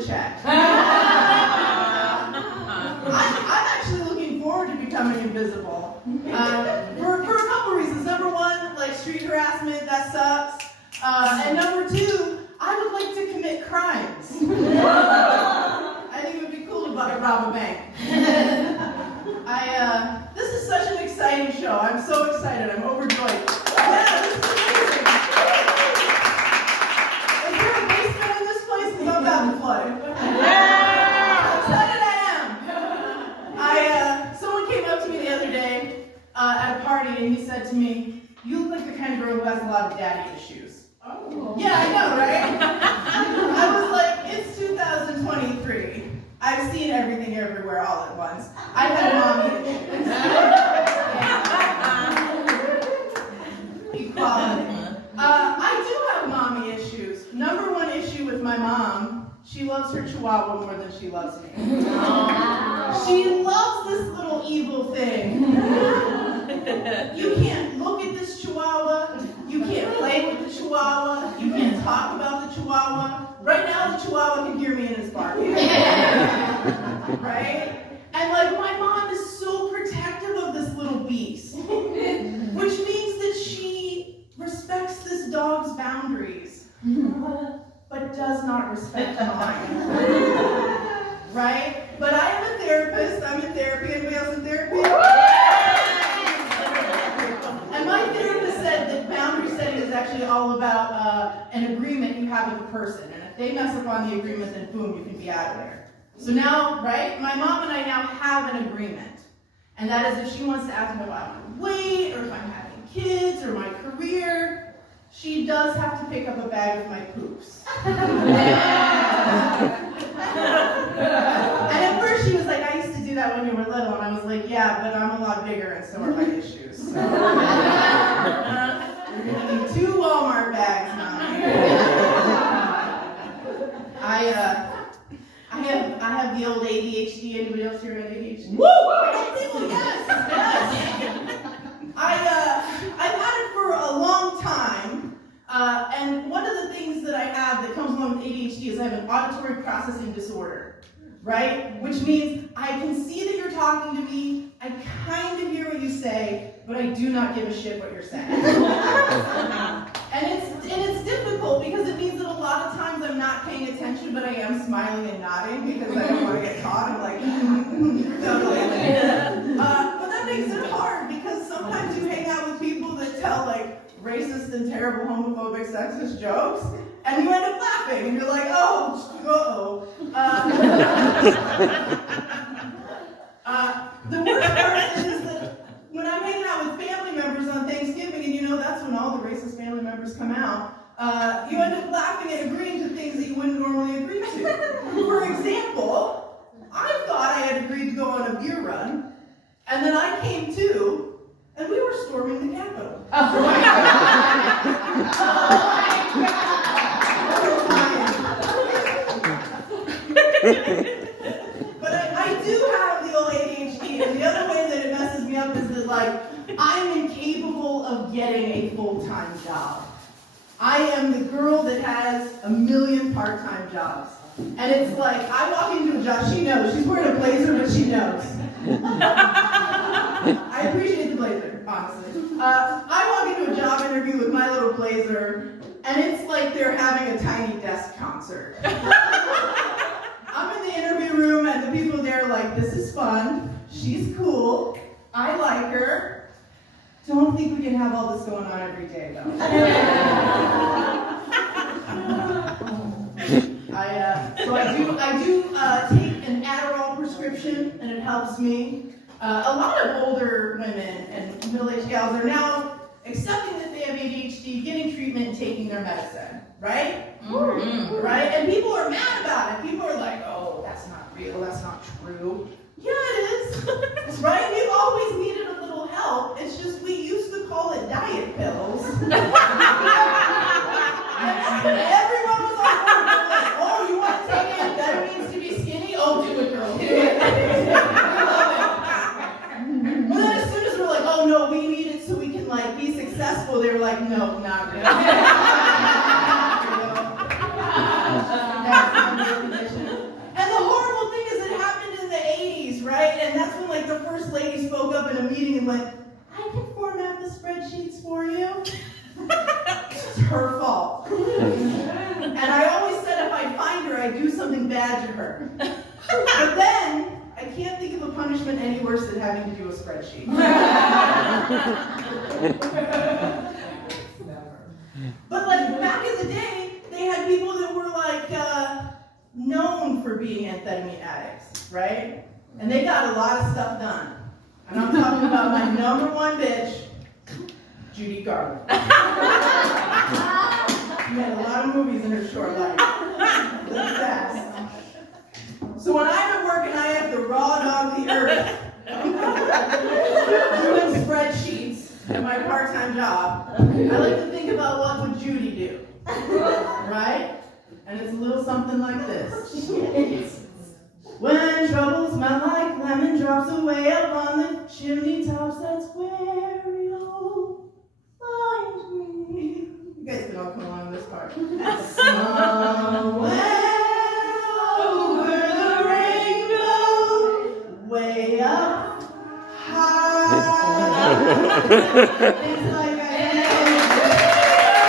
the check. I'm actually looking forward to becoming invisible. For a couple reasons. Number one, like street harassment, that sucks. And number two, I would like to commit crimes. I think it would be cool to rob a bank. This is such an exciting show. I'm so excited. I'm overjoyed. Yeah, this is amazing. Is there a basement in this place? Because I'm about to flood. How excited I am. Someone came up to me the other day at a party and he said to me, "You look like the kind of girl who has a lot of daddy issues." Oh. Yeah, I know, right? I was like, it's 2023. I've seen everything everywhere all at once. I've had mommy issues. Equality. I do have mommy issues. Number one issue with my mom, she loves her chihuahua more than she loves me. She loves this little evil thing. You can't look at this chihuahua. You can't play with the chihuahua. You can't talk about the chihuahua. Right now, the chihuahua can hear me in his barking. Right? And like, my mom is so protective of this little beast, which means that she respects this dog's boundaries, but does not respect mine. Right? But I am a therapist. I'm in therapy. Anybody else in therapy? And my therapist said that boundary setting is actually all about an agreement you have with a person. And if they mess up on the agreement, then boom, you can be out of there. So now, right, my mom and I now have an agreement. And that is if she wants to ask me about my weight, or if I'm having kids, or my career, she does have to pick up a bag of my poops. And at first she was like, "I used to do that when you were little." And I was like, "Yeah, but I'm a lot bigger and so are my issues. So you're going to need 2 Walmart bags, Mommy." I have the old ADHD. Anybody else here have ADHD? Woo! Yes, yes. I've had it for a long time. And one of the things that I have that comes along with ADHD is I have an auditory processing disorder, right? Which means I can see that you're talking to me, I kind of hear what you say, but I do not give a shit what you're saying. And it's difficult because it means that a lot of times I'm not paying attention, but I am smiling and nodding because I don't want to get caught. I'm like, totally. But that makes it hard because sometimes you hang out with people that tell like racist and terrible homophobic sexist jokes, and you end up laughing, and you're like, oh, uh-oh. The worst part is that when I'm hanging out with family members on Thanksgiving, and you know that's when all the racist family members come out, you end up laughing and agreeing to things that you wouldn't normally agree to. For example, I thought I had agreed to go on a beer run, and then I came to, and we were storming the Capitol. Oh my God. But I do have the old ADHD, and the other way that it messes me up is that, like, I'm incapable of getting a full-time job. I am the girl that has a million part-time jobs. And it's like, I walk into a job, she knows. She's wearing a blazer, but she knows. I appreciate the blazer, honestly. I walk into a job interview with my little blazer, and it's like they're having a Tiny Desk concert. I'm in the interview room, and the people there are like, this is fun, she's cool, I like her. Don't think we can have all this going on every day, though. So I do take an Adderall prescription, and it helps me. A lot of older women and middle-aged gals are now accepting that they have ADHD, getting treatment, and taking their medicine, right? Mm-hmm. Right? And people are mad about it. People are like, oh, that's not real, that's not true. Yeah, it is. Right? We've always needed a little help. It's just we used to call it diet pills. And everyone was on board. Like, oh, you want to take amphetamines to be skinny? Oh, do it, girl. Do it. Well, then as soon as we're like, oh no, we need it so we can like be successful, they were like, no, not really. That's not real condition. and went, I can format the spreadsheets for you. It's her fault. And I always said if I find her, I do something bad to her. But then, I can't think of a punishment any worse than having to do a spreadsheet. But like back in the day, they had people that were like known for being amphetamine addicts, right? And they got a lot of stuff done. And I'm talking about my number one bitch, Judy Garland. She had a lot of movies in her short life. That's fast. So when I'm at work and I have the raw dog of the earth doing spreadsheets at my part-time job, I like to think about what would Judy do, right? And it's a little something like this. When trouble smell like lemon drops away up on the chimney tops, that's where you'll find me. You guys can all come along with this part. Somewhere over the rainbow, way up high.